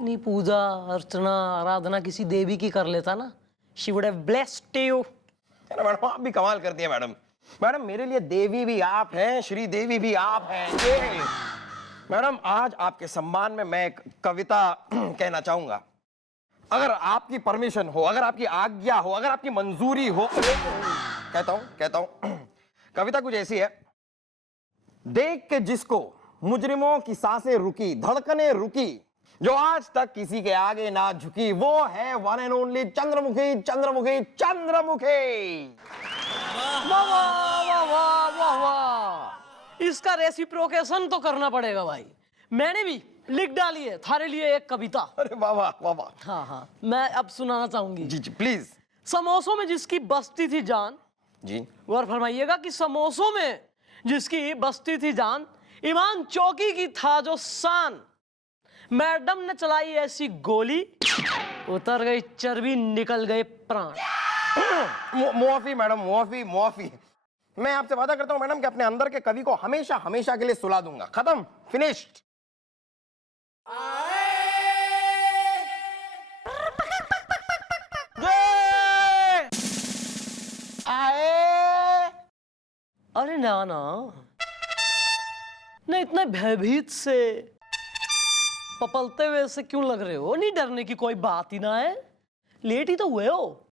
इतनी पूजा अर्चना आराधना किसी देवी की कर लेता ना, she would have blessed you. Madam आप भी कमाल करती हैं मैडम। मैडम मेरे लिए देवी भी आप हैं, श्री देवी भी आप हैं। मैडम आज आपके सम्मान में मैं एक कविता कहना चाहूंगा। अगर आपकी परमिशन हो, अगर आपकी आज्ञा हो, अगर आपकी मंजूरी हो, कहता हूं कविता कुछ ऐसी है। देख के जिसको मुजरिमों की सांसें रुकी, धड़कनें रुकी, जो आज तक किसी के आगे ना झुकी, वो है one and only Chandramukhi, Chandramukhi, Chandramukhi. वाह वाह वाह वाह वाह, इसका रेसिप्रोकेशन तो करना पड़ेगा भाई। मैंने भी लिख डाली है थारे लिए एक कविता। अरे वाह वाह वाह वाह। हाँ हाँ, मैं अब सुनाना चाहूंगी। जी जी प्लीज। समोसों में जिसकी बस्ती थी जान, जी गौर फरमाइएगा कि समोसों में जिसकी बस्ती थी जान, ईमान चौकी की था जो शान, मैडम ने चलाई ऐसी गोली, उतर गई चर्बी निकल गए प्राण। मुआफी मैडम, मुआफी मुआफी। मैं आपसे वादा करता हूं मैडम कि अपने अंदर के कवि को हमेशा हमेशा के लिए सुला दूंगा। खत्म, फिनिश्ड। अरे ना ना, नहीं इतना भयभीत से पपलते हुए से क्यों लग रहे हो? नहीं डरने की कोई बात ही ना है। लेट ही तो हुए हो,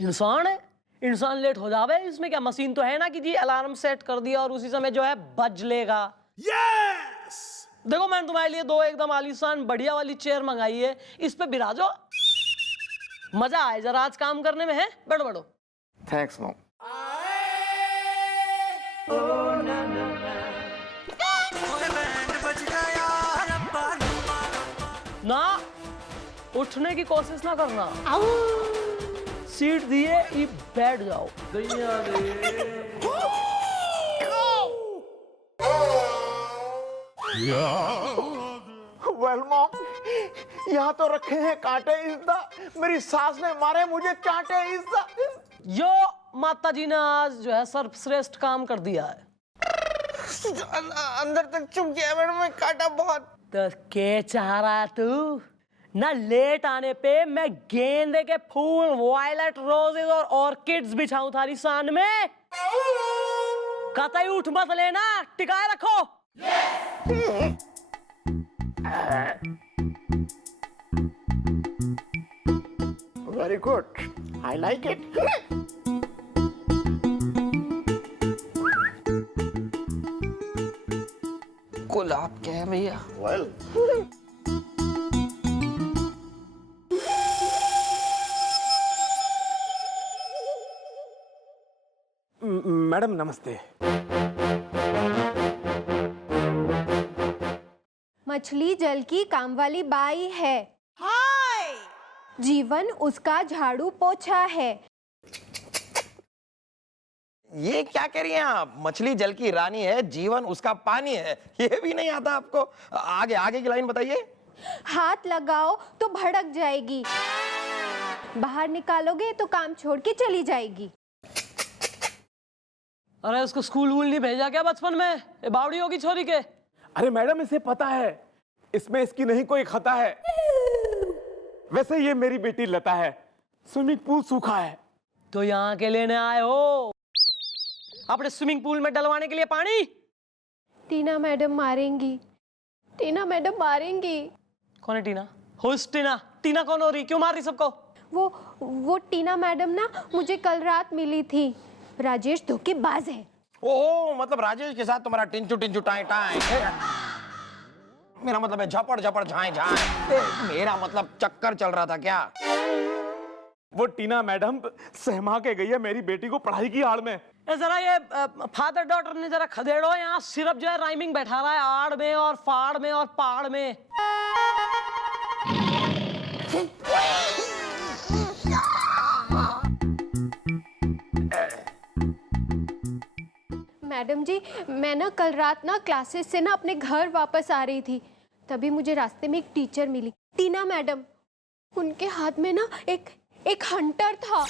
इंसान है, इंसान लेट हो जावे इसमें क्या? मशीन तो है ना कि जी अलार्म सेट कर दिया और उसी समय जो है बज लेगा। यस! देखो मैंने तुम्हारे लिए दो एकदम आलीशान बढ़िया वाली चेयर मंगाई है, इस पे बिराजो, मजा आए जरा आज काम करने में। है बैठो बैठो। Thanks mom. ना उठने की कोशिश ना करना, सीट दिए ये बैठ जाओ। वेल मॉम, यहाँ तो रखे हैं कांटे इज्दा, मेरी सास ने मारे मुझे चांटे इज्दा। यो माता जी ने आज जो है सर्वश्रेष्ठ काम कर दिया है। अंदर तक चुभ गया मैडम, मैं काटा बहुत। तो क्या चाह रहा है तू? ना लेट आने पे मैं गेंदे के फूल, वायलेट रोजेस और ऑर्किड्स बिछाऊं थारी शान में? कतई उठ मत लेना, टिकाए रखो। Very good, I like it. गुलाब क्या है भैया? वेल मैडम नमस्ते। मछली जल की काम वाली बाई है। हाय! जीवन उसका झाड़ू पोछा है। ये क्या कह रही हैं आप? मछली जल की रानी है, जीवन उसका पानी है, ये भी नहीं आता आपको? आगे आगे की लाइन बताइए। हाथ लगाओ तो भड़क जाएगी, बाहर निकालोगे तो काम छोड़ के चली जाएगी। अरे उसको स्कूल वूल नहीं भेजा क्या बचपन में? ये बावड़ी होगी छोरी के। अरे मैडम इसे पता है, इसमें इसकी नहीं कोई खता है। वैसे ये मेरी बेटी लता है, स्विमिंग पूल सूखा है तो यहाँ के लेने आए हो अपने स्विमिंग पूल में डलवाने के लिए पानी? टीना मैडम मारेंगी, टीना मैडम मारेंगी। कौन है टीना? हुस टीना? टीना कौन हो रही? क्यों मार रही सबको? वो टीना मैडम ना मुझे कल रात मिली थी। राजेश धोखेबाज है। ओह, मतलब राजेश के साथ तुम्हारा टिंचू टिंचू टाई टाई। मेरा मतलब है झपड़ झपड़ झाए झाए। मेरा मतलब चक्कर चल रहा था क्या? वो टीना मैडम सहमा के गई है मेरी बेटी को पढ़ाई की आड़ में। जरा ये फादर डॉटर ने जरा खदेड़ो, यहाँ सिर्फ जो है राइमिंग बैठा रहा है आड़ में और फाड़ में और पाड़ में। मैडम जी, मैं ना कल रात ना क्लासेस से ना अपने घर वापस आ रही थी, तभी मुझे रास्ते में एक टीचर मिली, टीना मैडम। उनके हाथ में ना एक हंटर था।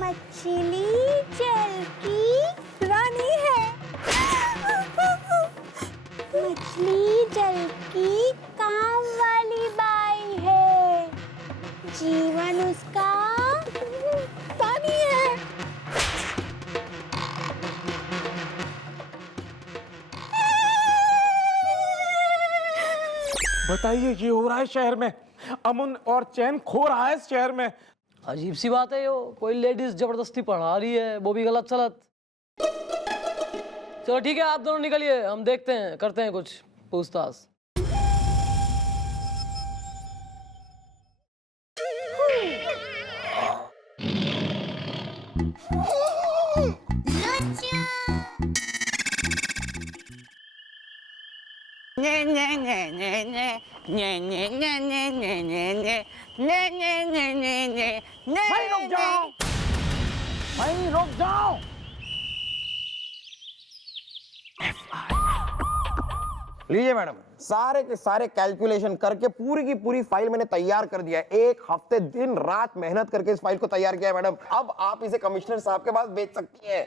मछली जल की रानी है, मछली जल की काम वाली जीवन उसका पानी है। बताइए ये हो रहा है शहर में, अमन और चैन खो रहा है इस शहर में। अजीब सी बात है यो, कोई लेडीज जबरदस्ती पढ़ा रही है, वो भी गलत सलत। चलो ठीक है, आप दोनों निकलिए, हम देखते हैं, करते हैं कुछ पूछताछ। रुक जाओ। लीजिए मैडम, सारे के सारे कैलकुलेशन करके पूरी की पूरी फाइल मैंने तैयार कर दिया है। 1 हफ्ते दिन रात मेहनत करके इस फाइल को तैयार किया है मैडम। अब आप इसे कमिश्नर साहब के पास भेज सकती हैं।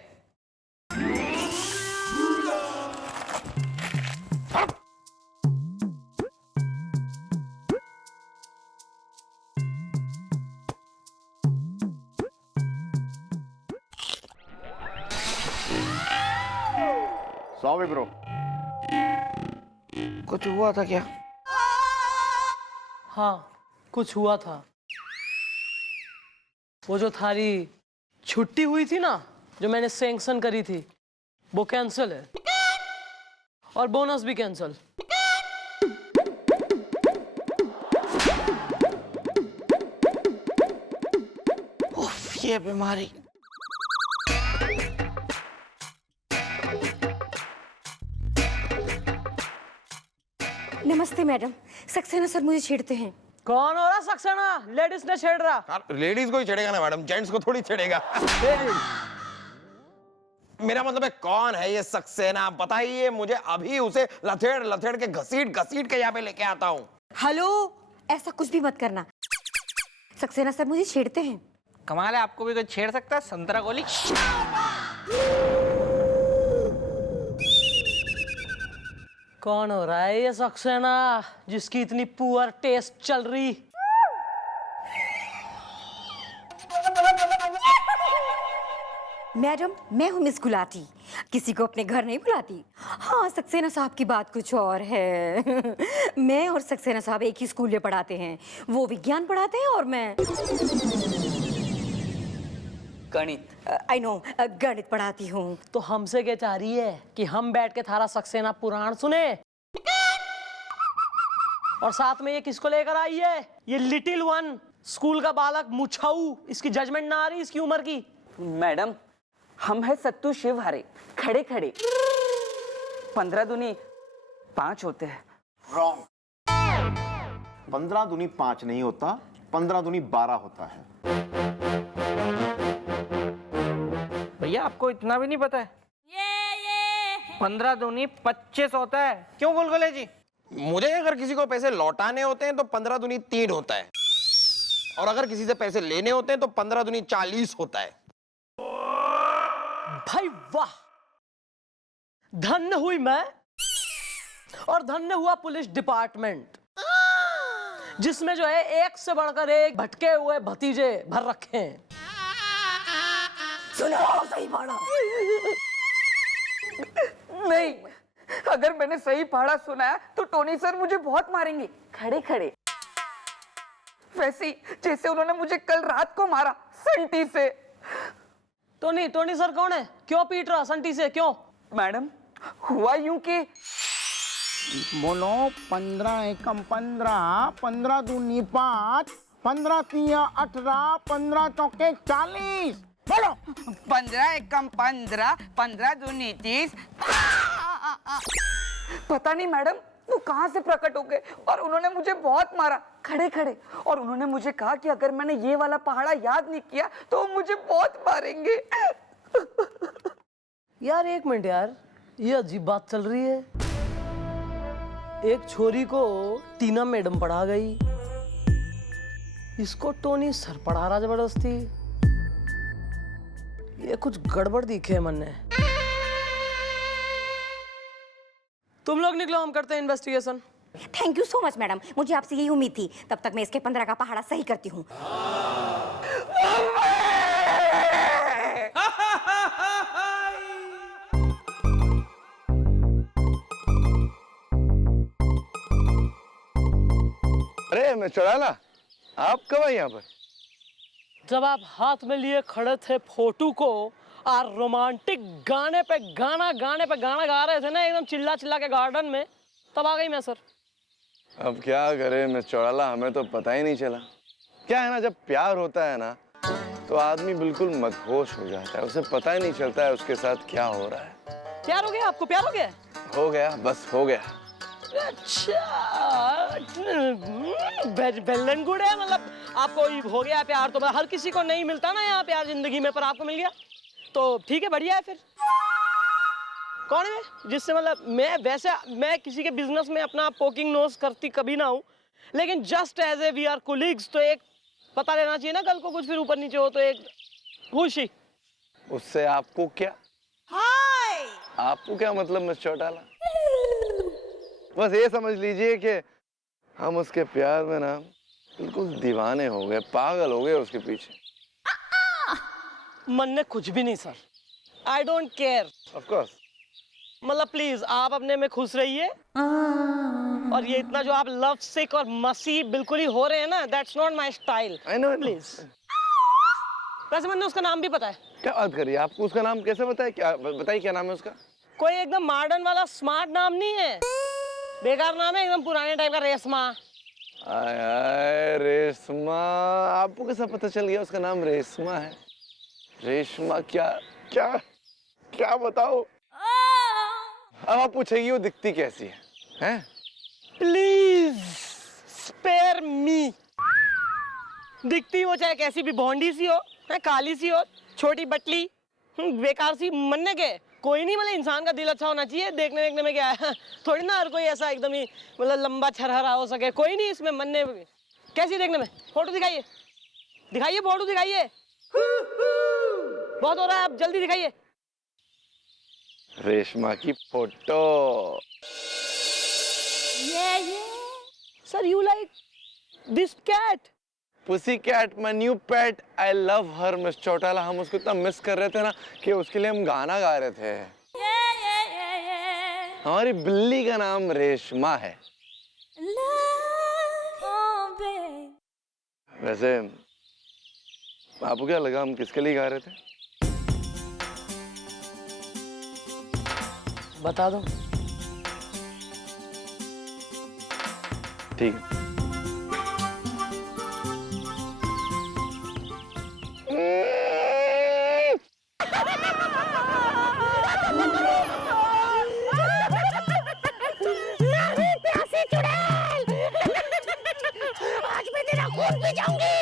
Sorry bro. कुछ हुआ था क्या? हाँ, कुछ हुआ था। वो जो थारी छुट्टी हुई थी ना, जो मैंने सैंक्शन करी थी, वो कैंसिल है, और बोनस भी कैंसिल। उफ, ये बीमारी। नमस्ते मैडम, सक्सेना सर मुझे छेड़ते हैं। कौन हो रहा सक्सेना? लेडीज ने छेड़ रहा। लेडीज को ही छेड़ेगा ना मैडम, जेंट्स को थोड़ी छेड़ेगा। मेरा मतलब है कौन है ये सक्सेना, बताइए मुझे। अभी उसे लथेड़ लथेड़ के घसीट घसीट के यहाँ पे लेके आता हूँ। हेलो, ऐसा कुछ भी मत करना। सक्सेना सर मुझे छेड़ते हैं। कमाल है, आपको भी कोई छेड़ सकता है? संतरा गोली। कौन हो रहा है ये सक्सेना, जिसकी इतनी पुअर टेस्ट चल रही? मैडम, मैं हूँ मिस गुलाटी, किसी को अपने घर नहीं बुलाती। हाँ, सक्सेना साहब की बात कुछ और है। मैं और सक्सेना साहब एक ही स्कूल में पढ़ाते हैं। वो विज्ञान पढ़ाते हैं और मैं गणित। आई नो, गणित पढ़ाती हूँ। तो हमसे क्या चाह रही है कि हम बैठ के थारा सक्सेना पुराण सुने? और साथ में ये किसको लेकर आई है? ये लिटिल वन, स्कूल का बालक मुछाऊ। इसकी जजमेंट ना आ रही इसकी उम्र की? मैडम, हम है सत्तू शिव हरे, खड़े खड़े। 15 दूनी 5 होते हैं। रॉन्ग। 15 दूनी 5 नहीं होता, 15 दूनी 12 होता है। भैया, आपको इतना भी नहीं पता है? 15 दूनी 25 होता है। क्यों गुलगुले जी? मुझे अगर किसी को पैसे लौटाने होते हैं तो 15 दूनी 3 होता है, और अगर किसी से पैसे लेने होते हैं तो 15 दूनी 40 होता है। भाई वाह, धन्य हुई मैं और धन्य हुआ पुलिस डिपार्टमेंट, जिसमें जो है एक से बढ़कर एक भटके हुए भतीजे भर रखे हैं। सुनो, सही पढ़ा। नहीं, अगर मैंने सही पढ़ा सुना है तो टोनी सर मुझे बहुत मारेंगे, खड़े खड़े। वैसे जैसे उन्होंने मुझे कल रात को मारा संटी से। टोनी सर कौन है? क्यों पीट रहा संटी से, क्यों? मैडम, हुआ यूं कि बोलो 15 एकम 15, 15 दूनी 5, 15 तिया 18, 15 चौके 40। बोलो 15 एकम 15, 15 दूनी 30। पता नहीं मैडम, वो कहां से प्रकट हो गए और उन्होंने मुझे बहुत मारा खड़े खड़े। और उन्होंने मुझे कहा कि अगर मैंने ये वाला पहाड़ा याद नहीं किया तो वो मुझे बहुत मारेंगे। यार एक मिनट यार, ये अजीब बात चल रही है। एक छोरी को टीना मैडम पढ़ा गई, इसको टोनी सर पढ़ा रहा जबरदस्ती। ये कुछ गड़बड़ दिखे मन ने। तुम लोग निकलो, हम करते हैं investigation. Thank you so much madam, मुझे आपसे यही उम्मीद थी। तब तक मैं इसके 15 का पहाड़ा सही करती हूँ। अरे मैं चौड़ाला, आप कब आए यहाँ पर? जब आप हाथ में लिए खड़े थे फोटो को और रोमांटिक गाने पे गाना गा रहे थे ना, एकदम चिल्ला चिल्ला के गार्डन में, तब आ गई मैं सर। अब क्या करें मैं चौड़ाला, हमें तो पता ही नहीं चला। क्या है ना, जब प्यार होता है ना तो आदमी बिल्कुल मदहोश हो जाता है, उसे पता ही नहीं चलता है उसके साथ क्या हो रहा है। प्यार हो गया आपको? प्यार हो गया? हो गया, बस हो गया। अच्छा, वेल एंड गुड है। मतलब आपको हो गया प्यार, तो हर किसी को नहीं मिलता ना यहाँ प्यार जिंदगी में, पर आपको मिल गया तो ठीक है, बढ़िया है। फिर कौन है जिससे, मतलब मैं किसी के बिजनेस में अपना पोकिंग नोज करती कभी ना हूँ, लेकिन just as a we are colleagues तो एक पता लेना चाहिए ना, कल को कुछ फिर ऊपर नीचे हो तो एक खुशी। उससे आपको क्या? हाय, आपको क्या मतलब मिस चौटाला? बस ये समझ लीजिए कि हम उसके प्यार में ना बिल्कुल दीवाने हो गए, पागल हो गए उसके पीछे। मन ने कुछ भी नहीं sir, I don't care. Of course. मतलब प्लीज आप अपने में खुश रहिए, और ये इतना जो आप लव सिक और मसी बिल्कुल ही हो रहे हैं ना, that's not my style. I know, please. वैसे मैंने उसका नाम भी पता है। क्या बात करिए, आपको उसका नाम कैसे पता है? क्या बताइए, क्या नाम है उसका? कोई एकदम मॉडर्न वाला स्मार्ट नाम नहीं है, बेकार नाम है, एकदम पुराने टाइप का, रेशमा। आय आय, रेशमा। आपको कैसा पता चल गया उसका नाम रेशमा है? रेशमा क्या क्या क्या बताओ? अब आप पूछेगी वो दिखती कैसी है, हैं? Please spare me. दिखती वो चाहे कैसी भी भोंडी सी हो, है काली सी हो, छोटी बटली, बेकार सी, मन्ने के कोई नहीं। मतलब इंसान का दिल अच्छा होना चाहिए, देखने में क्या है, थोड़ी ना हर कोई ऐसा एकदम ही मतलब लंबा छरहरा हो सके, कोई नहीं इसमें। मन्ने कैसी देखने में? फोटो दिखाइए, दिखाइए फोटो दिखाइए, बहुत हो रहा है, आप जल्दी दिखाइए। रेशमा की photo. Sir you like this cat? Pussy cat, my new pet, I love her miss Chautala. हम उसको इतना मिस कर रहे थे ना कि उसके लिए हम गाना गा रहे थे। हमारी बिल्ली का नाम रेशमा है। वैसे आपको क्या लगा हम किसके लिए गा रहे थे? बता दो। ठीक है। आज मैं तेरा खून पी जाऊंगी।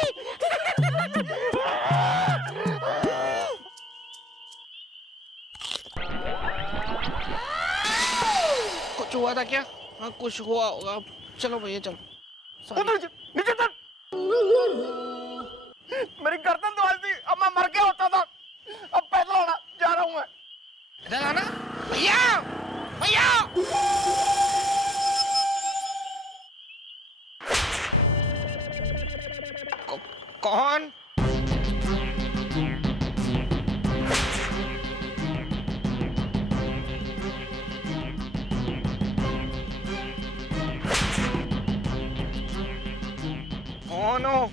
कुछ हुआ था क्या? हाँ कुछ हुआ होगा। चलो भैया चलो। नीचे उतर। मेरी गर्दन तो हल्दी, अब मैं मर गया होता था। अब पैसा होना जा रहा हूँ मैं। इधर आना भैया, भैया। कौन? कौन हो?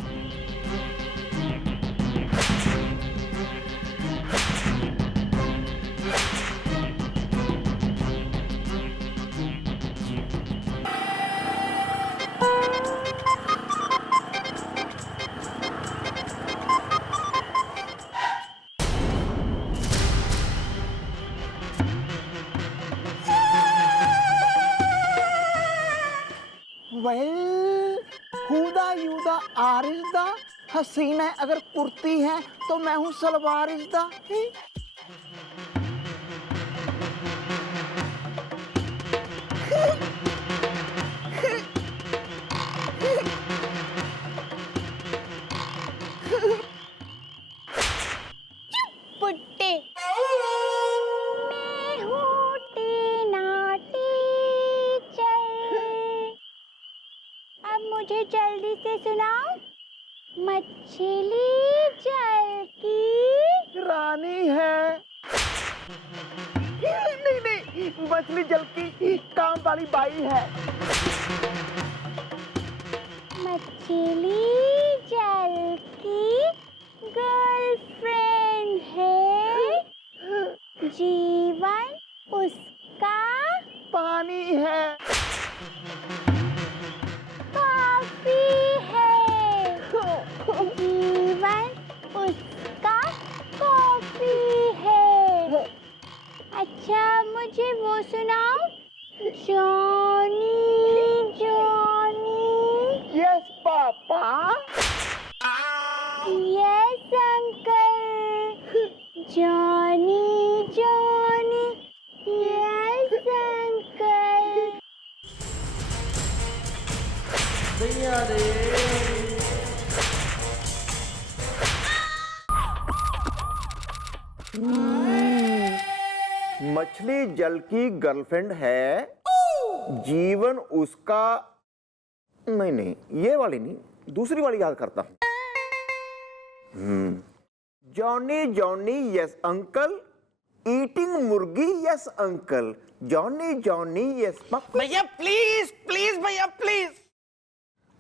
वेल, हुदा युदा आरिज़दा, हसीन है अगर कुर्ती है तो मैं हूँ सलवारिज़दा। पुट्टे मैं हूँ टीना टीचर, मुझे जल्दी से सुनाओ। मछली जल की रानी है। नहीं नहीं, मछली जल की काम वाली बाई है। मछली जल की गर्लफ्रेंड है। जीवन उसका पानी है। काफी है। जीवन उसका कॉफी है। अच्छा मुझे वो सुनाओ। Johnny Johnny. यस पापा। Yes uncle. Johnny Johnny. Yes uncle. मछली जल की गर्लफ्रेंड है, जीवन उसका, नहीं नहीं ये वाली नहीं, दूसरी वाली याद करता हूं। Johnny Johnny yes uncle, eating मुर्गी yes uncle, Johnny Johnny yes papa. भैया प्लीज प्लीज भैया प्लीज,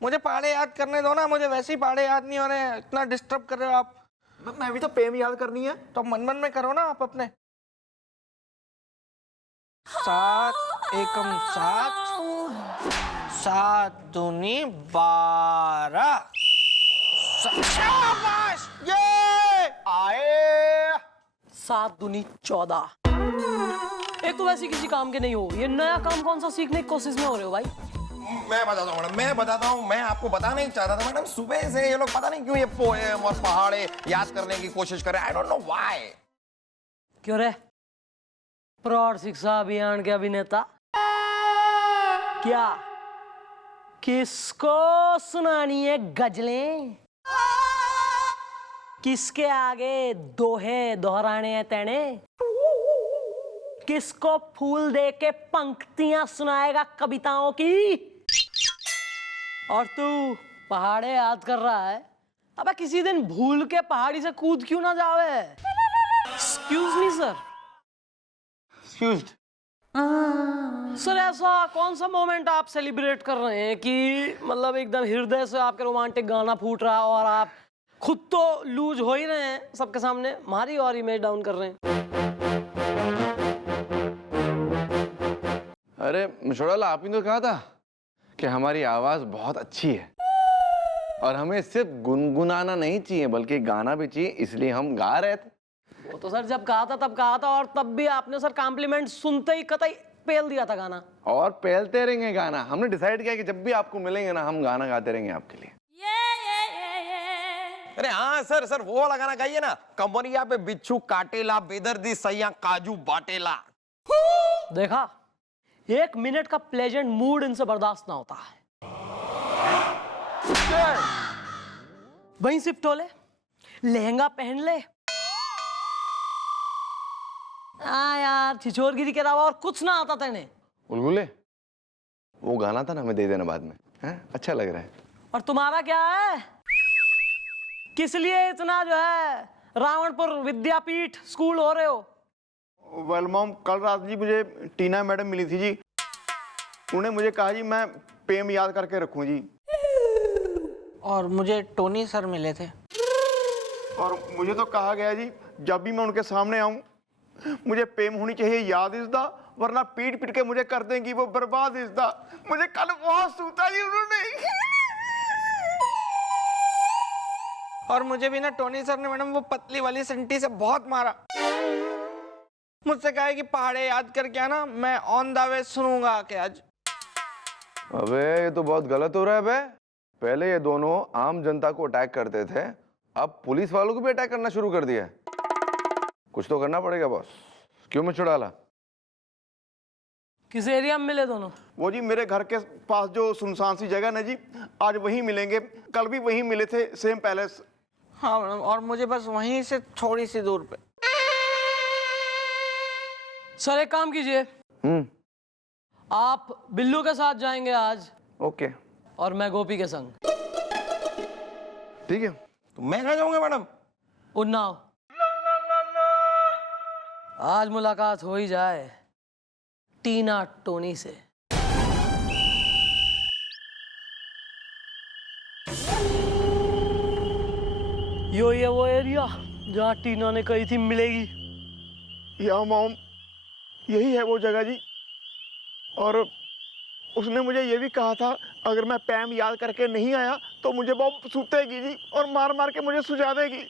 मुझे पहाड़े याद करने दो ना, मुझे वैसे ही पहाड़े याद नहीं हो रहे हैं, इतना डिस्टर्ब कर रहे हो आप। मैं भी तो प्रेम याद करनी है। तो मन मन में करो ना आप अपने। 7 एकम 7, 7 दूनी 12। शाबाश, ये आए 7 दूनी 14। एक तो वैसे किसी काम के नहीं हो, ये नया काम कौन सा सीखने की कोशिश में हो रहे हो भाई? मैं बताता हूँ मैडम, मैं बताता हूँ। मैं आपको बताना ही चाहता था मैडम, सुबह से ये लोग पता नहीं क्यों ये पोएम और पहाड़े याद करने की कोशिश कर रहे हैं। I don't know why. क्यों रे? प्रौढ़ शिक्षा अभियान के अभिनेता क्या किसको सुनानी है गजलें? किसके आगे दोहे दोहराने हैं तेने? किसको फूल दे के पंक्तियां सुनाएगा कविताओं की? और तू पहाड़े याद कर रहा है? अबे किसी दिन भूल के पहाड़ी से कूद क्यों ना जावे? Excuse me sir. Excused. Sir ऐसा कौन सा मोमेंट आप सेलिब्रेट कर रहे हैं कि मतलब एकदम हृदय से आपके रोमांटिक गाना फूट रहा है और आप खुद तो लूज हो ही रहे हैं सबके सामने, हमारी और इमेज डाउन कर रहे हैं? अरे मिशोड़ा, आप ही तो कहा था कि हमारी आवाज बहुत अच्छी है और हमें सिर्फ गुनगुनाना नहीं चाहिए बल्कि गाना भी चाहिए, इसलिए हम गा रहे थे। वो तो सर जब कहा था तब कहा था, और तब भी आपने सर कॉम्प्लीमेंट सुनते ही कतई पेल दिया था गाना। और पहलते रहेंगे गाना। हमने डिसाइड किया कि जब भी आपको मिलेंगे ना, हम गाना गाते रहेंगे आपके लिए। अरे हाँ सर, सर वो वाला गाना गाइए ना, कमरिया पे बिच्छू काटेला, बेदर्दी सैया काजू बाटेला। देखा, 1 मिनट का प्लेजेंट मूड इनसे बर्दाश्त ना होता है। वहीं शिफ्ट हो ले, लहंगा पहन ले। यार छिछोरगिरी के अलावा और कुछ ना आता तेने। बुलबुले, वो गाना था ना, हमें दे देना बाद में, है? अच्छा लग रहा है। और तुम्हारा क्या है? किस लिए इतना जो है रावणपुर विद्यापीठ स्कूल हो रहे हो? वेल मॉम, कल रात जी मुझे टीना मैडम मिली थी जी। उन्होंने मुझे कहा जी मैं प्रेम याद करके रखूं जी। और मुझे टोनी सर मिले थे और मुझे तो कहा गया जी जब भी मैं उनके सामने आऊं मुझे प्रेम होनी चाहिए याद इज़दा, वरना पीट पीट के मुझे कर देंगी वो बर्बाद इज़दा। मुझे कल बहुत सूता जी उन्होंने। और मुझे भी ना टोनी सर ने मैडम वो पतली वाली संटी से बहुत मारा। मुझसे कहा है कि पहाड़े याद करके आना, मैं ऑन द वे सुनूंगा आके आज। अबे ये तो बहुत गलत हो रहा है बे। पहले ये दोनों आम जनता को अटैक करते थे, अब पुलिस वालों को भी अटैक करना शुरू कर दिया है। कुछ तो करना पड़ेगा बॉस। क्यों मैं चुड़ाला? किस एरिया में मिले दोनों? वो जी मेरे घर के पास जो सुनसान सी जगह ना जी, आज वहीं मिलेंगे। कल भी वहीं मिले थे, सेम पैलेस। हाँ मैडम, और मुझे बस वहीं से थोड़ी सी दूर पे। सर एक काम कीजिए, आप बिल्लू के साथ जाएंगे आज। ओके। और मैं गोपी के संग। ठीक है। तो मैं कहाँ जाऊंगा मैडम? उन्नाव। आज मुलाकात हो ही जाए टीना टोनी से। यो ये वो एरिया जहाँ टीना ने कही थी मिलेगी। या मॉम, यही है वो जगह जी। और उसने मुझे ये भी कहा था अगर मैं पैम याद करके नहीं आया तो मुझे बहुत सूतेगी जी और मार मार के मुझे सुझा देगी।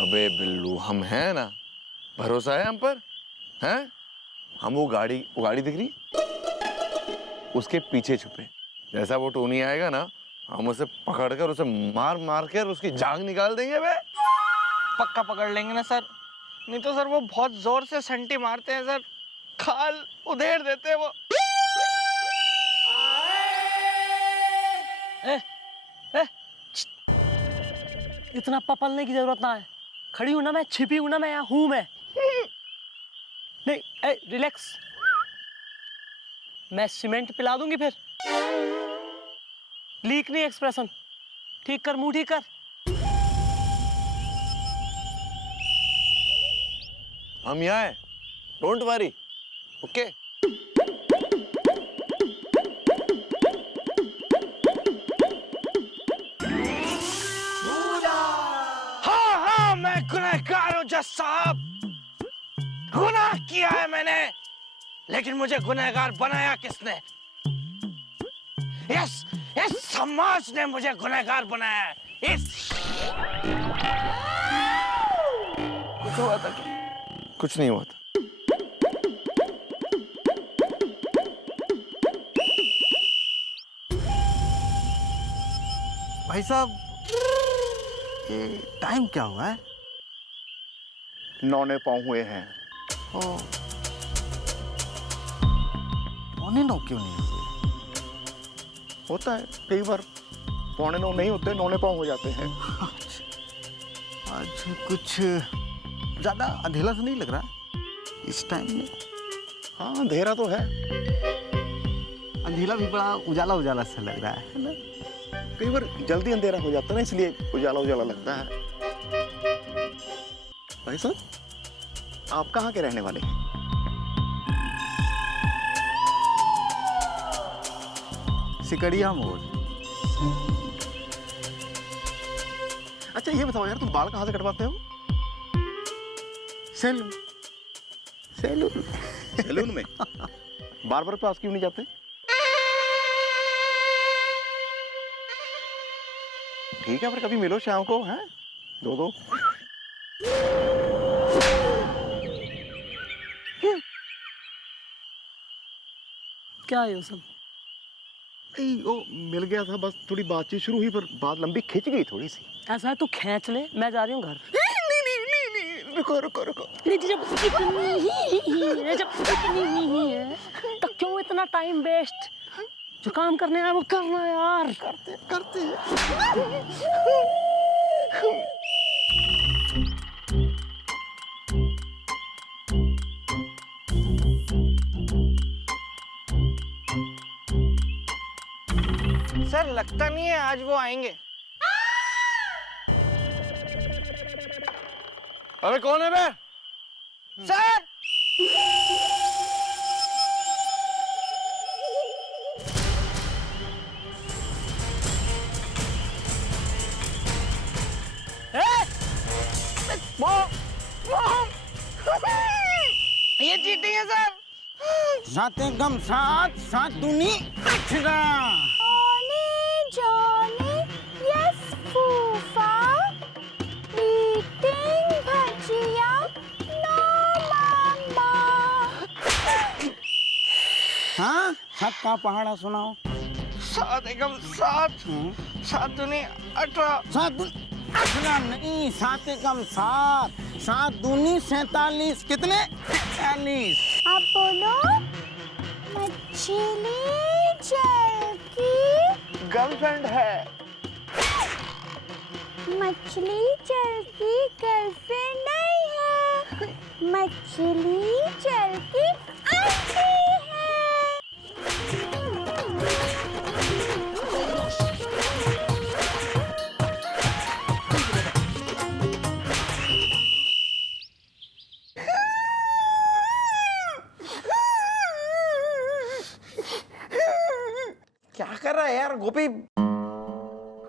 अबे बिल्लू, हम हैं ना, भरोसा है हम पर, हैं? हम वो गाड़ी दिख रही, उसके पीछे छुपे। जैसा वो टोनी आएगा ना, हम उसे पकड़कर उसे मार मार कर उसकी जान निकाल देंगे बे। पक्का पकड़ लेंगे ना सर, नहीं तो सर वो बहुत जोर से संटी मारते हैं सर, खाल उधेड़ देते हैं वो। ए, ए, इतना पपलने की जरूरत ना है। खड़ी हूं ना मैं, छिपी हूं ना मैं, यहाँ हूं मैं। नहीं, ए, रिलैक्स। मैं सीमेंट पिला दूंगी फिर। लीक नहीं एक्सप्रेशन। ठीक कर, मुंह ठीक कर। हम यहाँ हैं, डोंट वरी, ओके? हाँ, मैं गुनहगार हूँ जज साहब। गुनाह किया है मैंने, लेकिन मुझे गुनहगार बनाया किसने? यस, समाज ने मुझे गुनहगार बनाया है। कुछ हुआ था क्या? कुछ नहीं हुआ था। भाई साहब, ये टाइम क्या हुआ है? 9 पाँव हुए हैं। पौने 9 क्यों नहीं हुए? होता है कई बार, 9:15 नहीं होते, 9 पाँव हो जाते हैं। आज कुछ ज्यादा अंधेरा सा नहीं लग रहा इस टाइम में? हाँ, अंधेरा तो है। अंधेरा भी बड़ा उजाला उजाला सा लग रहा है ना? कई बार जल्दी अंधेरा हो जाता है ना, इसलिए उजाला उजाला लगता है। भाई साहब, आप कहाँ के रहने वाले हैं? सिकड़िया मोड़। अच्छा ये बताओ यार, तुम बाल कहाँ से कटवाते हो? सैलून। सैलून सैलून में? बार्बर पास क्यों नहीं जाते? ठीक है, पर कभी मिलो शाम को, हैं? दो। क्या है ये सब? वो मिल गया था, बस थोड़ी बातचीत शुरू हुई पर बात लंबी खिंच गई थोड़ी सी। ऐसा है तो खींच ले, मैं जा रही हूँ घर। नहीं, रुको। जब इतनी ही है तो क्यों इतना टाइम वेस्ट? जो काम करने आया वो करना यार। करते। सर लगता नहीं है आज वो आएंगे। अरे कौन है बे? सर ये चीटिंग है सर। सात गम सात, सात दूनी 18। Johnny, yes, Fufa. Eating bhajia, no mama. हाँ, सात का पहाड़ा सुनाओ। 7 एकम 7, 7 दूनी 18। 7 दूनी 18 नहीं, 7 एकम 7, 7 दूनी 47। कितने? 46। आप बोलो, मछली जल की गर्लफ्रेंड है। मछली जल की गर्लफ्रेंड नहीं है, मछली जल की आंटी है। क्या कर रहा है यार गोपी?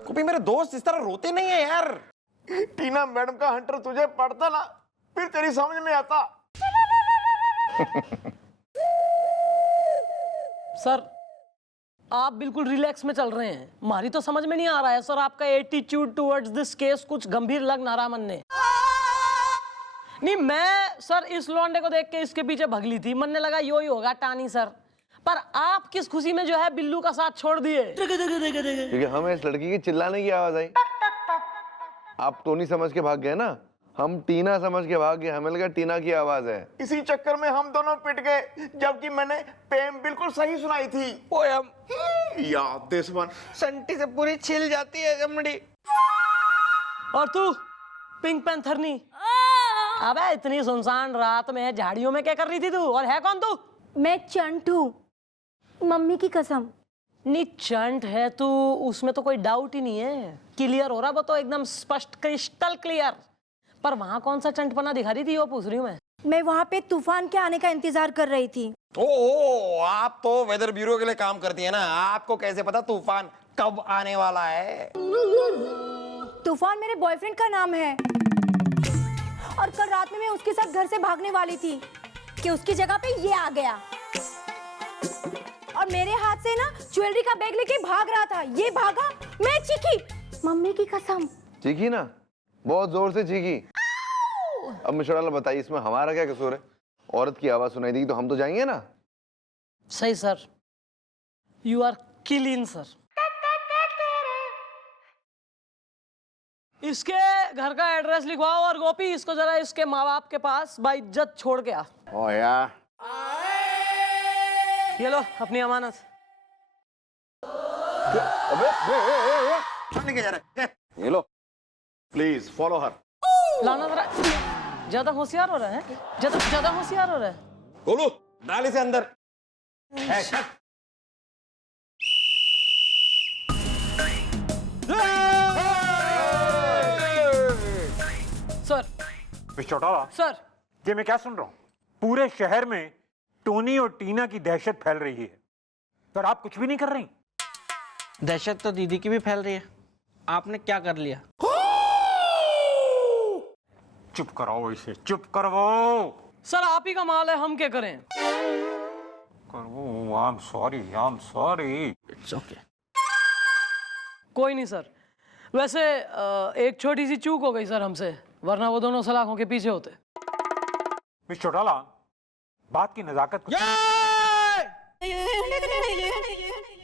गोपी मेरे दोस्त इस तरह रोते नहीं है यार। टीना मैडम का हंटर तुझे पढ़ता ना, फिर तेरी समझ में आता। सर आप बिल्कुल रिलैक्स में चल रहे हैं, हमारी तो समझ में नहीं आ रहा है सर। आपका एटीट्यूड टुवर्ड्स दिस केस कुछ गंभीर लग ना रहा मन ने। नहीं मैं सर इस लौंडे को देख के इसके पीछे भग ली थी, मन ने लगा यो ही होगा टानी सर, पर आप किस खुशी में जो है बिल्लू का साथ छोड़ दिए? क्योंकि हमें इस लड़की की चिल्लाने की आवाज आई। आप टोनी समझ के भाग गए ना, हम टीना समझ के भाग गए, हमें लगा टीना की आवाज है। इसी चक्कर में हम दोनों पिट गए, जबकि मैंने पेम बिल्कुल सही सुनाई थी। पोयम याद दुश्मन। संटी से पूरी छिल जाती है चमड़ी। और तू पिंक पैंथरनी, अबे इतनी सुनसान रात में झाड़ियों में क्या कर रही थी तू? और है कौन तू? मैं चंट हूँ, मम्मी की कसम। नी चंट है तू, उसमें तो कोई डाउट ही नहीं है। क्लियर हो रहा वो तो एकदम स्पष्ट क्रिस्टल क्लियर। पर वहां कौन सा चंटपना दिखा रही थी वो पूछ रही हूँ मैं। मैं वहाँ पे तूफान के आने का इंतजार कर रही थी। ओ आप तो वेदर ब्यूरो के लिए काम करती है ना, आपको कैसे पता तूफान कब आने वाला है? तूफान मेरे बॉयफ्रेंड का नाम है, और कल रात में मैं उसके साथ घर से भागने वाली थी कि उसकी जगह पे ये आ गया और मेरे हाथ से ना ज्वेलरी का बैग लेके भाग रहा था। ये भागा, मैं चीखी, मम्मी की कसम। चीखी ना, बहुत जोर से चीखी। अब मिश्रा बताइए इसमें हमारा क्या कसूर है? औरत की आवाज सुनाई देगी तो हम तो जाएंगे ना। सही sir, you are clean sir. इसके घर का एड्रेस लिखवाओ और गोपी इसको जरा इसके माँ बाप के पास बाइज्जत छोड़ के आ। ओ यार, ये लो अपनी अमानत। कहाँ लेके जा रहे? ये लो, प्लीज फॉलो हर। लाना जरा, ज्यादा होशियार हो रहा है, ज्यादा होशियार हो रहा है। गोलू डाल इसे अंदर। सर चौटाला, सर ये मैं क्या सुन रहा हूँ? पूरे शहर में टोनी और टीना की दहशत फैल रही है, पर आप कुछ भी नहीं कर रही। दहशत तो दीदी की भी फैल रही है, आपने क्या कर लिया? चुप कराओ इसे, चुप करवाओ। सर आप ही का माल है, हम क्या करें? I am sorry. It's okay. कोई नहीं सर, वैसे एक छोटी सी चूक हो गई सर हमसे, वरना वो दोनों सलाखों के पीछे होते। मिस चौटाला, बात की नजाकत को...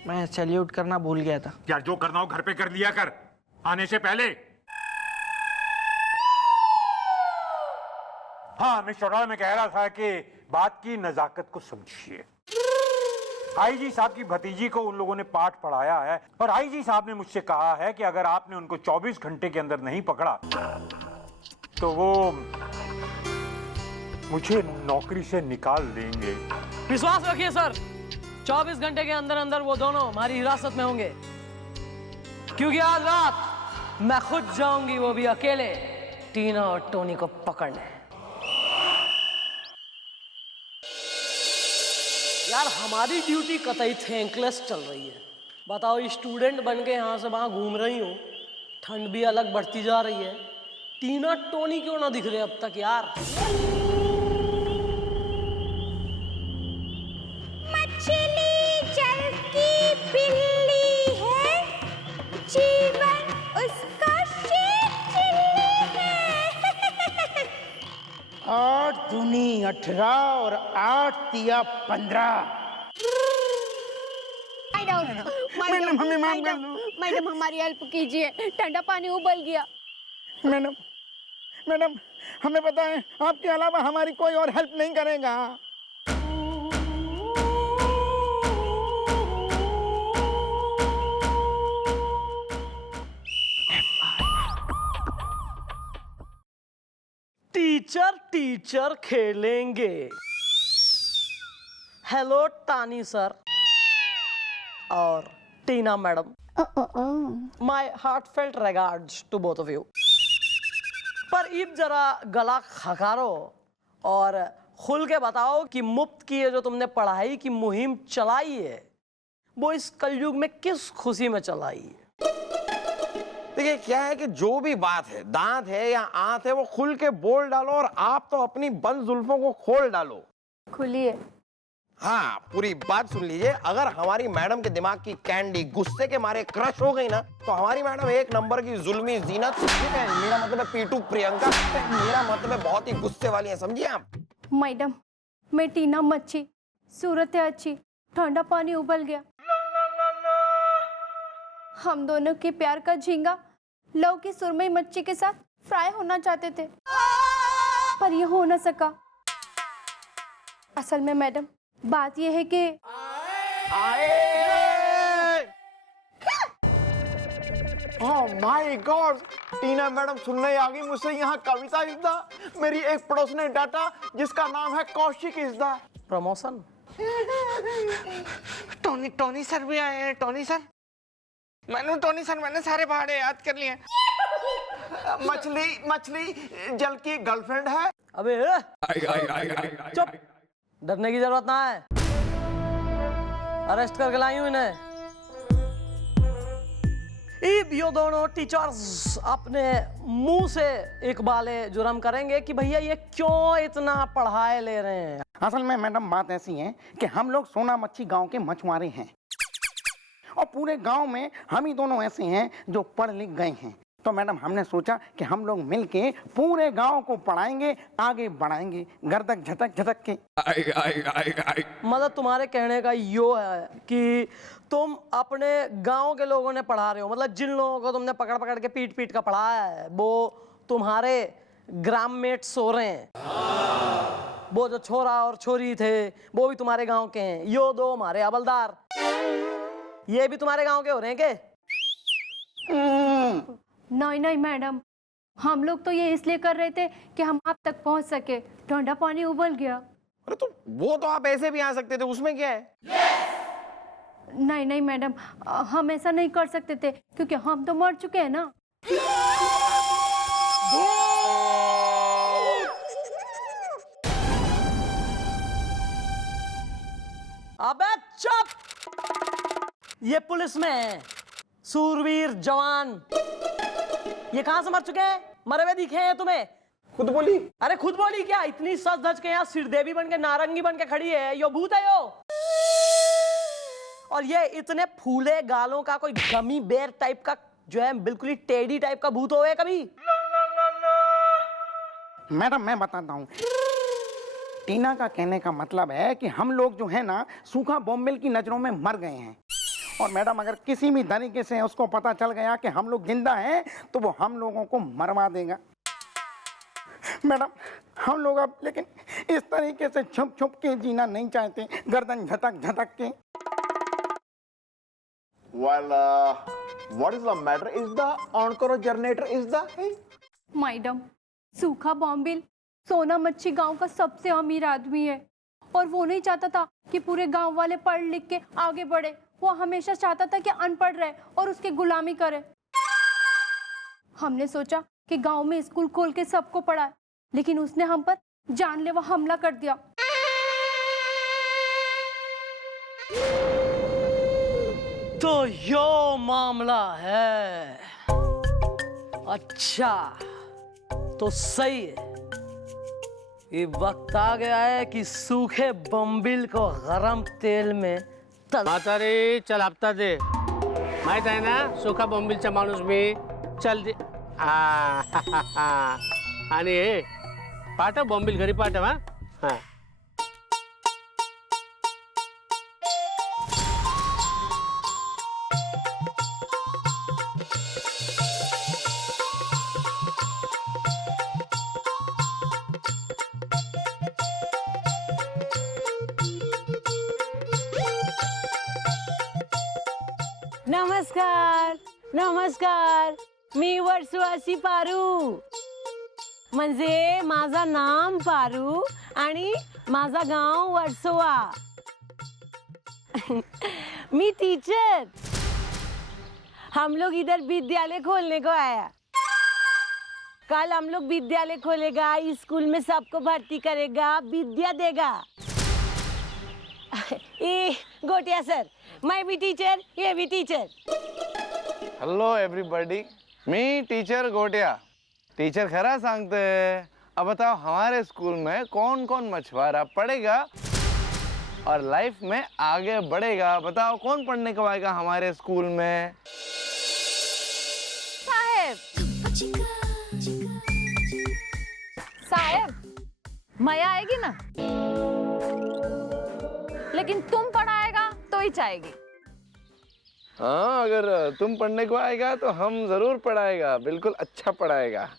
मैं सैल्यूट करना भूल गया था। यार जो करना हो घर पे कर लिया कर, आने से पहले। हाँ मिस चौटाला, मैं कह रहा था कि बात की नजाकत को समझिए। आईजी साहब की भतीजी को उन लोगों ने पाठ पढ़ाया है, और आईजी साहब ने मुझसे कहा है कि अगर आपने उनको 24 घंटे के अंदर नहीं पकड़ा तो वो मुझे नौकरी से निकाल देंगे। विश्वास रखिए सर, 24 घंटे के अंदर अंदर वो दोनों हमारी हिरासत में होंगे, क्योंकि आज रात मैं खुद जाऊंगी, वो भी अकेले, टीना और टोनी को पकड़ने। यार हमारी ड्यूटी कतई थैंकलेस चल रही है। बताओ, स्टूडेंट बन के यहाँ से वहाँ घूम रही हूँ, ठंड भी अलग बढ़ती जा रही है, टीना टोनी क्यों ना दिख रहे अब तक यार? मछली जल की बिल्ली है, जीवन उसका शेर चिल्ली है। 8 दूनी 18 और 8 तिया 15। मैडम हमारी हेल्प कीजिए, ठंडा पानी उबल गया। मैडम हमें पता है आपके अलावा हमारी कोई और हेल्प नहीं करेगा। टीचर टीचर खेलेंगे। हेलो टानी सर और Tina madam, my heartfelt regards to both of you. पर इब जरा गला खकारो और खुल के बताओ कि मुफ्त की ये जो तुमने पढ़ाई की मुहिम चलाई है, वो इस कलयुग में किस खुशी में चलाई है। देखिए क्या है कि जो भी बात है, दांत है या आंत है, वो खुल के बोल डालो और आप तो अपनी बंद जुल्फों को खोल डालो। खुलिए। हाँ, पूरी बात सुन लीजिए। अगर हमारी मैडम के दिमाग की कैंडी गुस्से के मारे क्रश हो गई ना, तो हमारी मैडम एक नंबर की जुल्मी जीनत, ठीक है, मेरा मतलब है पीटू प्रियंका, मेरा मतलब है बहुत ही गुस्से वाली है, समझिए आप। मैडम, मैं टीना मच्छी, सूरत है अच्छी, ठंडा पानी उबल गया। हम दोनों के प्यार का झींगा लव की सुरमई मच्छी के साथ फ्राई होना चाहते थे, पर ये हो न सका। असल में मैडम बात ये है कि oh my God, Tina madam सुनने आ गई मुझसे यहाँ कविता इज़दा। मेरी एक पड़ोस ने डाटा जिसका नाम है कौशिक इज़दा। प्रमोशन। टोनी सर भी आए हैं। टोनी सर, टोनी सर, मैंने सारे भाड़े याद कर लिए। मछली जल की गर्लफ्रेंड है। अबे चुप, डरने की जरूरत ना है, अरेस्ट करके लाई हूं इन्हें। ये दोनों टीचर्स अपने मुंह से इकबाले जुर्म करेंगे कि भैया ये क्यों इतना पढ़ाए ले रहे हैं। असल में मैडम बात ऐसी है कि हम लोग सोना मच्छी गांव के मछुआरे हैं और पूरे गांव में हम ही दोनों ऐसे हैं जो पढ़ लिख गए हैं। तो मैडम हमने सोचा कि हम लोग मिलके पूरे गांव को पढ़ाएंगे, आगे बढ़ाएंगे, गर्दक झटक झटक के। मतलब तुम्हारे कहने का यो है कि तुम अपने गांव के लोगों ने पढ़ा रहे हो, मतलब जिन लोगों को तुमने पकड़ पकड़ के पीट पीट कर पढ़ाया है वो तुम्हारे ग्राममेट्स हो रहे हैं। वो जो छोरा और छोरी थे वो भी तुम्हारे गांव के हैं। यो दो हमारे हवलदार, ये भी तुम्हारे गांव के हो रहे हैं के? नहीं मैडम, हम लोग तो ये इसलिए कर रहे थे कि हम आप तक पहुंच सके। ठंडा पानी उबल गया। अरे तो वो तो आप ऐसे भी आ सकते थे, उसमें क्या है? नहीं मैडम, हम ऐसा नहीं कर सकते थे क्योंकि हम तो मर चुके हैं ना। अबे चुप, ये पुलिस में है, सूरवीर जवान। ये कहां से मर चुके हैं? मरे हुए दिखे हैं तुम्हें? खुद बोली। अरे खुद बोली क्या? इतनी सज धज के यहाँ श्रीदेवी बन के नारंगी बन के खड़ी है, यो भूत है यो। और ये इतने फूले गालों का कोई गमी बेर टाइप का जो है बिल्कुल ही टेढ़ी टाइप का भूत होए कभी? मैडम मैं बताता हूँ, टीना का कहने का मतलब है कि हम लोग जो है ना सूखा बॉम्बिल की नजरों में मर गए हैं। और मैडम अगर किसी भी तरीके से उसको पता चल गया कि हम लोग जिंदा हैं तो वो हम लोगों को मरवा देगा। मैडम हम लोग अब लेकिन इस तरीके से छुप छुप के जीना नहीं चाहते, गर्दन झटक झटक के। Well, what is the matter? Is the encore generator is the? Madam, सूखा बॉम्बिल सोना मच्छी गांव का सबसे अमीर आदमी है और वो नहीं चाहता था कि पूरे गांव वाले पढ़ लिख के आगे बढ़े। वो हमेशा चाहता था कि अनपढ़ रहे और उसकी गुलामी करे। हमने सोचा कि गांव में स्कूल खोल के सबको पढ़ाए, लेकिन उसने हम पर जानलेवा हमला कर दिया। तो यो मामला है। अच्छा तो सही है, ये वक्त आ गया है कि सूखे बम्बिल को गरम तेल में म्हातारी चल हप्ता दे, माहित आहे ना सुखा बॉम्बिलचा माणूस मी। चल दे आणि हे पाठव बॉम्बिल घरी पाठव। हा नमस्कार नमस्कार, मी वर्सवासी पारू, म्हणजे माझा नाम पारू आणि माझा गांव वर्सोवा। मी टीचर, हम लोग इधर विद्यालय खोलने को आया। कल हम लोग विद्यालय खोलेगा, स्कूल में सबको भर्ती करेगा, विद्या देगा। ए गोटिया सर, मैं भी टीचर, ये भी टीचर। हेलो एवरीबॉडी, मी टीचर गोटिया। टीचर खरा सांगते। अब बताओ हमारे स्कूल में कौन कौन मछुआरा पढ़ेगा और लाइफ में आगे बढ़ेगा? बताओ कौन पढ़ने को आएगा हमारे स्कूल में? साहब, माया आएगी ना, लेकिन तुम पढ़ाएगा तो ही चाहेगी। हाँ, अगर तुम पढ़ने को आएगा तो हम जरूर पढ़ाएगा, बिल्कुल अच्छा पढ़ाएगा।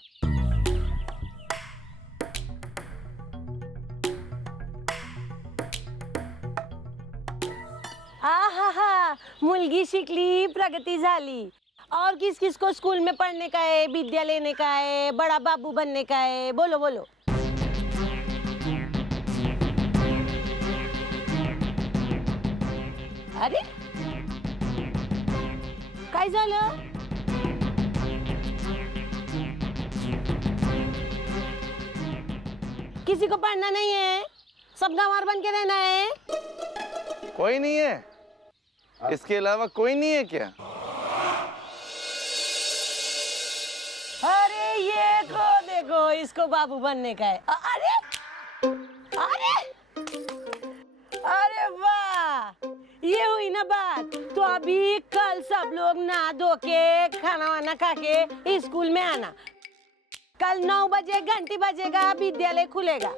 आहा, मुलगी शिकली, प्रगती झाली। और किस किस को स्कूल में पढ़ने का है, विद्या लेने का है, बड़ा बाबू बनने का है? बोलो बोलो। अरे काय झालं? किसी को पढ़ना नहीं है, सब गंवार बन के रहना है। कोई नहीं है? इसके अलावा कोई नहीं है क्या? अरे ये को देखो, इसको बाबू बनने का है। अरे अरे अरे वाह, ये हुई ना बात। तो अभी कल सब लोग नहा धो के खाना वाना खा के स्कूल में आना। कल 9 बजे घंटी बजेगा, विद्यालय खुलेगा।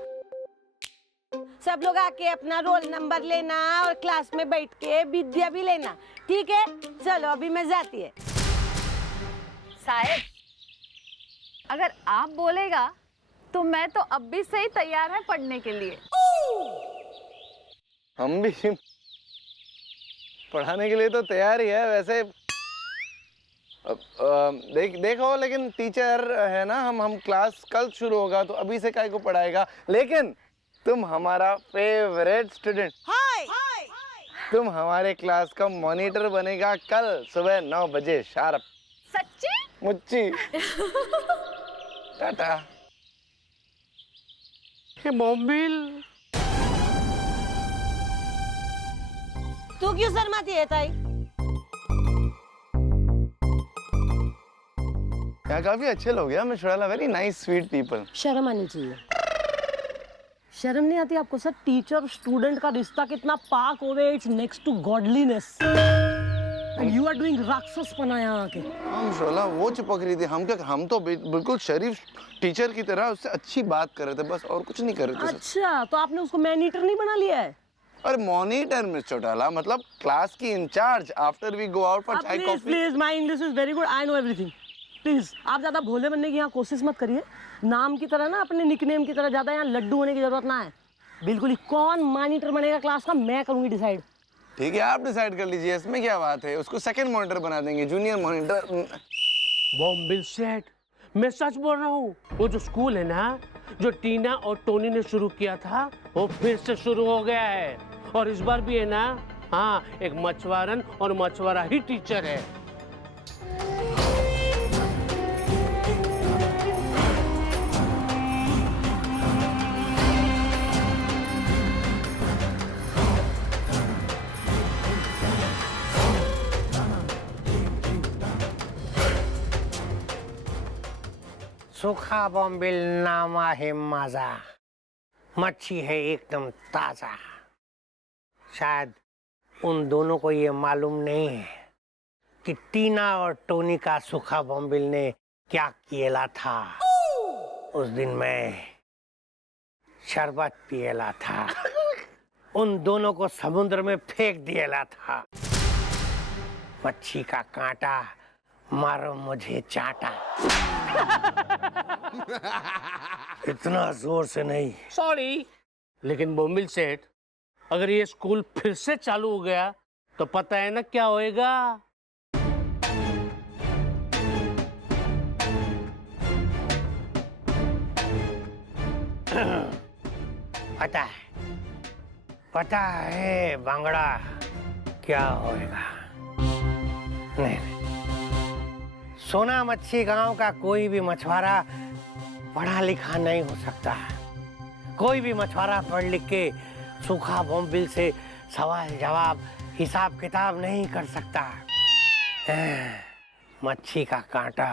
सब लोग आके अपना रोल नंबर लेना और क्लास में बैठ के विद्या भी लेना, ठीक है? चलो अभी मैं जाती है। साहब, अगर आप बोलेगा तो मैं तो अब भी से ही तैयार है पढ़ने के लिए। हम भी पढ़ाने के लिए तो तैयार ही है वैसे। देखो, लेकिन टीचर है ना, हम क्लास कल शुरू होगा तो अभी से काय को पढ़ाएगा। लेकिन तुम हमारा फेवरेट स्टूडेंट, तुम हमारे क्लास का मॉनिटर बनेगा कल सुबह 9 बजे शार्प। सच्ची? मुच्ची। टाटा। ये बॉम्बिल, तू क्यों शर्माती है ताई? यहाँ काफी अच्छे लोग हैं, मिश्राला, वेरी नाइस स्वीट पीपल। शर्म आनी चाहिए। शर्म नहीं आती आपको? सर, टीचर स्टूडेंट का रिश्ता कितना पाक होवे, it's next to godliness. And you are doing राक्षसपना यहाँ आके। हम शोला वो चिपक रही थी, हम तो बिल्कुल शरीफ टीचर की तरह उससे अच्छी बात कर रहे थे, बस और कुछ नहीं कर रहे थे। अच्छा, तो आपने उसको मैनीटर नहीं बना लिया है? अरे मॉनिटर मिस चौटाला, मतलब क्लास की incharge after we go out for chai coffee. Please, my English is very good, I know everything. Please, आप ज्यादा भोले बनने की यहाँ कोशिश मत करिए। नाम की तरह ना, अपने निकनेम की तरह ज्यादा यहाँ लड्डू होने की जरूरत ना है। बिल्कुल ही कौन मॉनिटर बनेगा क्लास का, मैं करूंगी डिसाइड। ठीक है, आप डिसाइड कर लीजिए, इसमें क्या बात है। उसको सेकंड मॉनिटर बना देंगे, जूनियर मॉनिटर। बॉम्बिल सेट, मैं सच बोल रहा हूँ। वो जो स्कूल है ना, जो टीना और टोनी ने शुरू किया था, वो फिर से शुरू हो गया है। और इस बार भी है ना, हाँ, एक मछुआरन और मछुआरा ही टीचर है। सूखा बॉम्बिल नामा है माझा, मच्छी है एकदम ताजा। शायद उन दोनों को ये मालूम नहीं है कि टीना और टोनी का सूखा बॉम्बिल ने क्या किया था। उस दिन मैं शरबत पिएला था, उन दोनों को समुद्र में फेंक दिएला था। मच्छी का कांटा मारो मुझे चाटा। इतना जोर से नहीं। सॉरी, लेकिन बॉम्बिल सेट, अगर ये स्कूल फिर से चालू हो गया तो पता है ना क्या होएगा? पता है बांगड़ा क्या होएगा। नहीं, सोना मच्छी गांव का कोई भी मछुआरा पढ़ा लिखा नहीं हो सकता। कोई भी मछुआरा पढ़ लिख के सूखा बॉम्बिल से सवाल जवाब हिसाब किताब नहीं कर सकता। मच्छी का कांटा,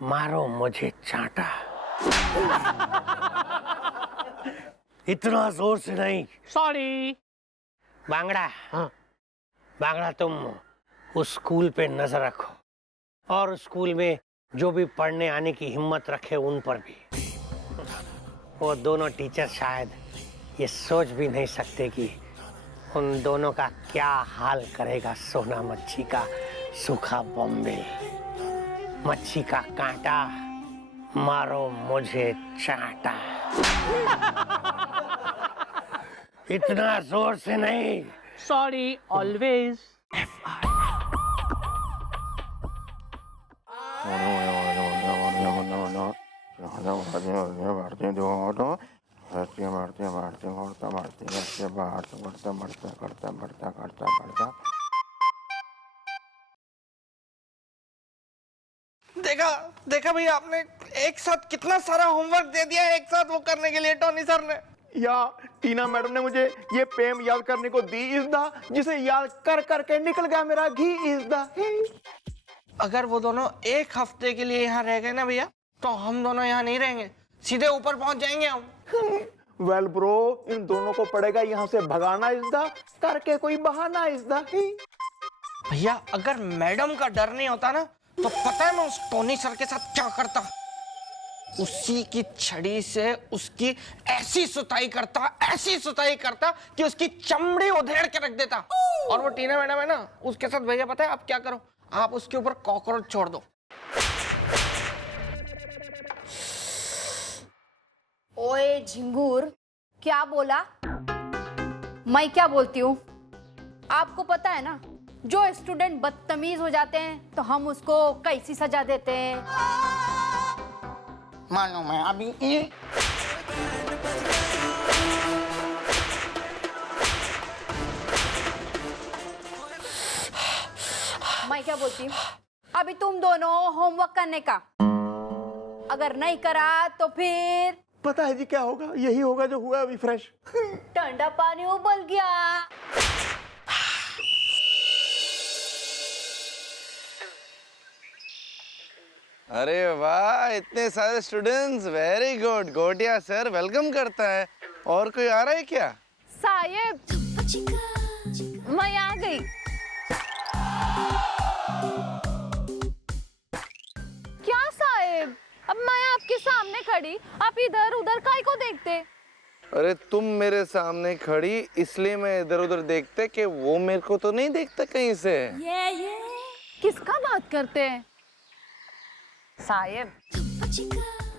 मारो मुझे चांटा। इतना जोर से नहीं। सॉरी। बांगड़ा, हाँ। बांगड़ा तुम उस स्कूल पे नजर रखो, और उस स्कूल में जो भी पढ़ने आने की हिम्मत रखे उन पर भी। वो दोनों टीचर शायद ये सोच भी नहीं सकते कि उन दोनों का क्या हाल करेगा सोना मच्छी का सूखा बॉम्बे। मच्छी का कांटा, मारो मुझे चांटा। इतना जोर से नहीं। Sorry, always. देखा देखा भैया, आपने एक साथ कितना सारा होमवर्क दे दिया है एक साथ वो करने के लिए टोनी सर ने। या टीना मैडम ने मुझे ये पेम याद करने को दी इज द, जिसे याद कर करके निकल गया मेरा घी इज द। अगर वो दोनों एक हफ्ते के लिए यहाँ रह गए ना भैया, तो हम दोनों यहाँ नहीं रहेंगे, सीधे ऊपर पहुंच जाएंगे हम। वेल ब्रो, इन दोनों को पड़ेगा यहाँ से भगाना इज द, करके कोई बहाना इज द। भैया अगर मैडम का डर नहीं होता ना, तो पता है मैं उस टोनी सर के साथ क्या करता? उसी की छड़ी से उसकी ऐसी सुताई करता कि उसकी चमड़ी उधेड़ के रख देता। और वो टीना मैडम है ना, उसके साथ भैया पता है आप क्या करो, आप उसके ऊपर कॉकरोच छोड़ दो। ओए झिंगूर, क्या बोला? मैं क्या बोलती हूँ? आपको पता है ना, जो स्टूडेंट बदतमीज हो जाते हैं तो हम उसको कैसी सजा देते हैं? मालूम है अभी मैं क्या बोलती हूँ? अभी तुम दोनों होमवर्क करने का, अगर नहीं करा तो फिर पता है जी क्या होगा? यही होगा जो हुआ अभी फ्रेश। ठंडा पानी उबल गया। अरे वाह, इतने सारे students, very good. Gotiya sir welcome करता है। और कोई आ रहा है क्या? साहेब, मैं आ गई। क्या साहेब, अब मैं आपके सामने खड़ी, आप इधर उधर काहे को देखते? अरे तुम मेरे सामने खड़ी इसलिए मैं इधर उधर देखते कि वो मेरे को तो नहीं देखता कहीं से। किसका बात करते हैं? साहेब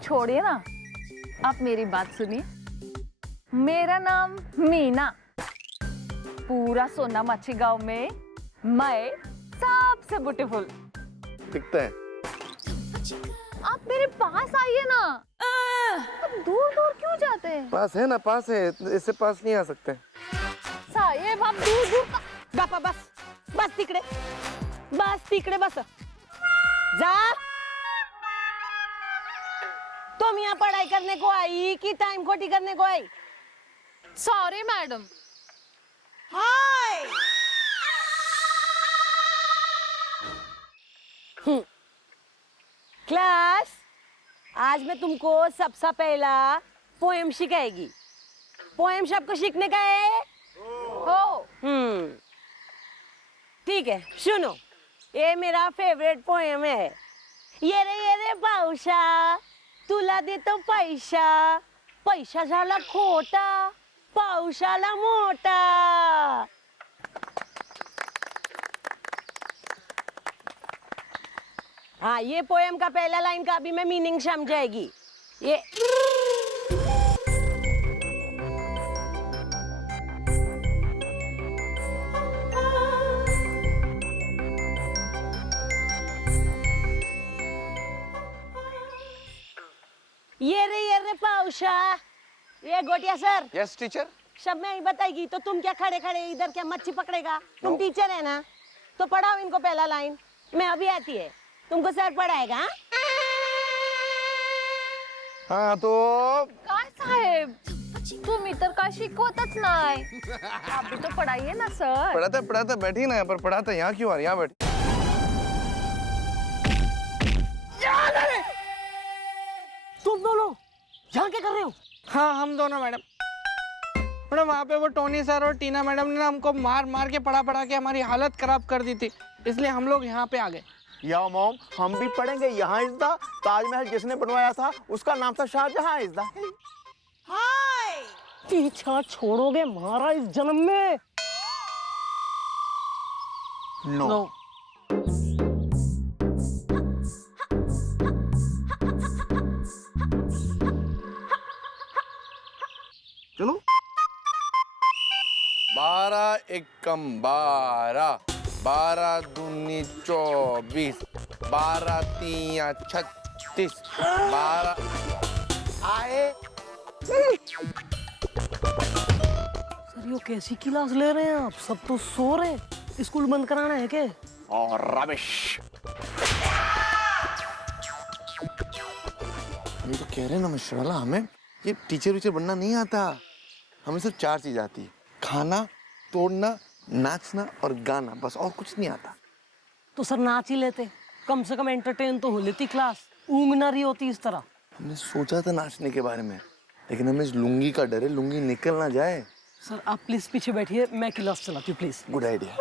छोड़िए ना, आप मेरी बात सुनिए। मेरा नाम मीना, पूरा सोना मच्छी गांव में मैं सबसे ब्यूटीफुल दिखता है। आप मेरे पास आइए ना। आप दूर दूर क्यों जाते हैं? पास है ना, पास है, इससे पास नहीं आ सकते। साहेब आप दूर दूर का... गप्पा बस, बस तिकडे बस जा। तुम यहाँ पढ़ाई करने को आई कि टाइम खोटी करने को आई? Sorry madam. हाय क्लास, आज मैं तुमको सबसे पहला पोएम सिखाएगी। पोएम सबको सीखने का है? हो। ठीक है, सुनो, ये मेरा फेवरेट पोएम है। ये रे पावसा, तुला देतो पैसा, पैसा झाला खोटा, पावसाला मोठा। हाँ, ये पोएम का पहला लाइन का अभी मैं मीनिंग समझाएगी। ये ये रे पाउशा। ये गोटिया सर। Yes teacher. सब में ही बताएगी तो तुम क्या खड़े खड़े इधर क्या मच्छी पकड़ेगा? तुम टीचर है ना, तो पढ़ाओ इनको पहला लाइन। मैं अभी आती है, तुमको सर पढ़ाएगा। हाँ तो कहाँ साहेब? तुम्ही तर काय शिकवतच नाही. आप भी तो पढ़ाइए ना सर. पढ़ाता बैठी ना यहाँ पर, पढ़ाता यहाँ क्यों आ रही, यहाँ बैठी. तुम दोनों यहाँ क्या कर रहे हो? हाँ हम दोनों मैडम. मैडम वहाँ पे वो टोनी सर और टीना मैडम ने ना हमको मार मार के पढ़ा के हमारी हालत खराब कर दी थी, इसलिए हम लोग यहाँ पे आ गए. या मॉम, हम भी पढ़ेंगे यहाँ इज़दा. ताजमहल जिसने बनवाया था उसका नाम था शाहजहां इज़दा. पीछा छोड़ोगे हमारा इस जन्म में? नो. चलो. 12 एकम 12, 12 दूनी 24, 12 तीया 36, 12. आए. सर ये कैसी क्लास ले रहे हैं आप? सब तो सो रहे हैं. स्कूल बंद कराना है क्या? और रबिश. ये तो कह रहे हैं ना मिश्राला, हमें ये टीचर बनना नहीं आता. हमें सिर्फ 4 चीज आती है: खाना, तोड़ना, नाचना और गाना. बस और कुछ नहीं आता. तो सर नाच ही लेते, कम से कम एंटरटेन तो हो लेती क्लास. ऊँग ना रही होती इस तरह. हमने सोचा था नाचने के बारे में, लेकिन हमें इस लुंगी का डर है, लुंगी निकल ना जाए. सर आप प्लीज पीछे बैठिए, मैं क्लास चलाती हूँ प्लीज. Good idea.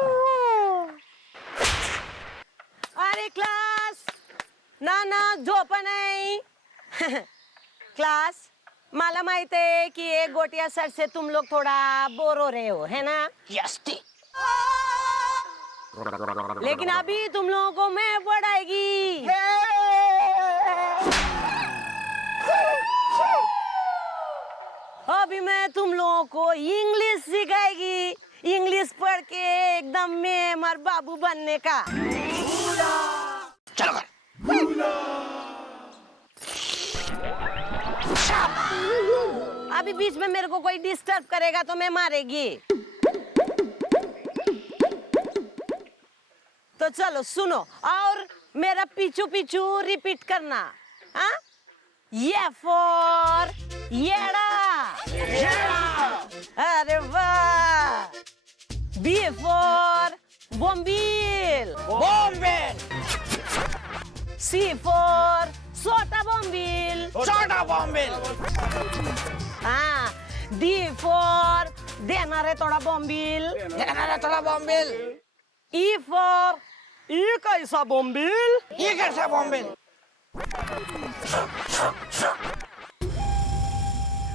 अरे क्लास ना झोप नाही. क्लास मला माहित है कि एक गोटिया सर से तुम लोग थोड़ा बोर हो रहे हो, है ना? Yes T. लेकिन अभी तुम लोगों को मैं पढ़ाएगी. अभी मैं तुम लोगों को इंग्लिश सिखाएगी. इंग्लिश पढ़ के एकदम मैं और बाबू बनने का. चलो कर. अभी बीच में मेरे को कोई डिस्टर्ब करेगा तो मैं मारेगी. तो चलो सुनो और मेरा पीछू पीछू रिपीट करना. हाँ? ये फॉर येड़ा. अरे वाह. B for bombil. C for सोटा बॉम्बिल. हाँ. डी फॉर देना रे थोड़ा बॉम्बिल. ई फॉर ये कैसा बॉम्बिल?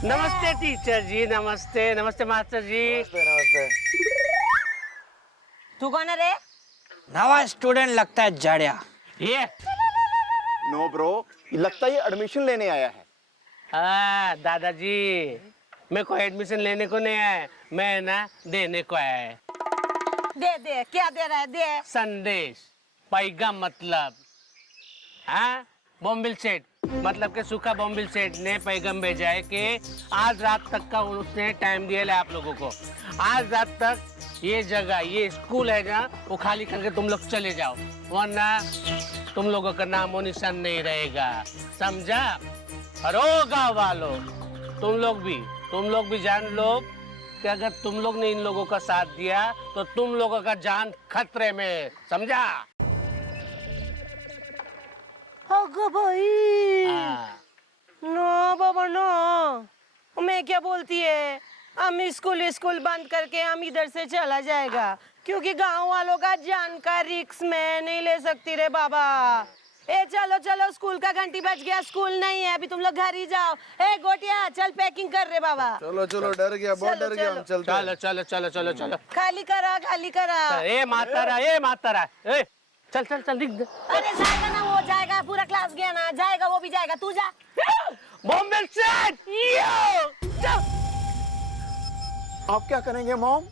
नमस्ते टीचर जी, नमस्ते. नमस्ते मास्टर जी. नमस्ते. तू कौन है रे? नवा स्टूडेंट लगता है जाड़िया. ये नो ब्रो, लगता है ये एडमिशन लेने आया है. दादाजी, मैं कोई एडमिशन लेने को नहीं आया, मैं ना देने को आया है. दे क्या दे रहा है? दे. संदेश, पैगाम. मतलब हाँ, बॉम्बिल सेठ, मतलब के सूखा बॉम्बिल सेठ ने पैगाम भेजा है कि आज रात तक का उसने टाइम दिया है आप लोगों को. आज रात तक ये जगह, ये स्कूल है ना, वो खाली करके तुम लोग चले जाओ, वरना तुम लोगों का नामो निशान नहीं रहेगा. समझा? और ओ गाँव वालों, तुम लोग भी जान लो कि अगर तुम लोग ने इन लोगों का साथ दिया तो तुम लोगों का जान खतरे में. समझा? अगो भाई. हाँ. नो बाबा नो. मैं क्या बोलती है, हम स्कूल बंद करके हम इधर से चला जाएगा, क्योंकि गांव वालों का जान का रिस्क मैं नहीं ले सकती रे बाबा. ए चलो स्कूल का घंटी बज गया. स्कूल नहीं है अभी, तुम लोग घर ही जाओ. ए गोटिया चल पैकिंग कर रे बाबा. चलो डर गया, बहुत डर गया. हम चलते हैं. चलो. खाली करा. ए मातारा. ए चल दिख दे. अरे जाएगा ना, वो जाएगा. पूरा क्लास गया ना, जाएगा वो भी जाएगा. तू जा. बॉम्बिल सेठ. आप क्या करेंगे मॉम?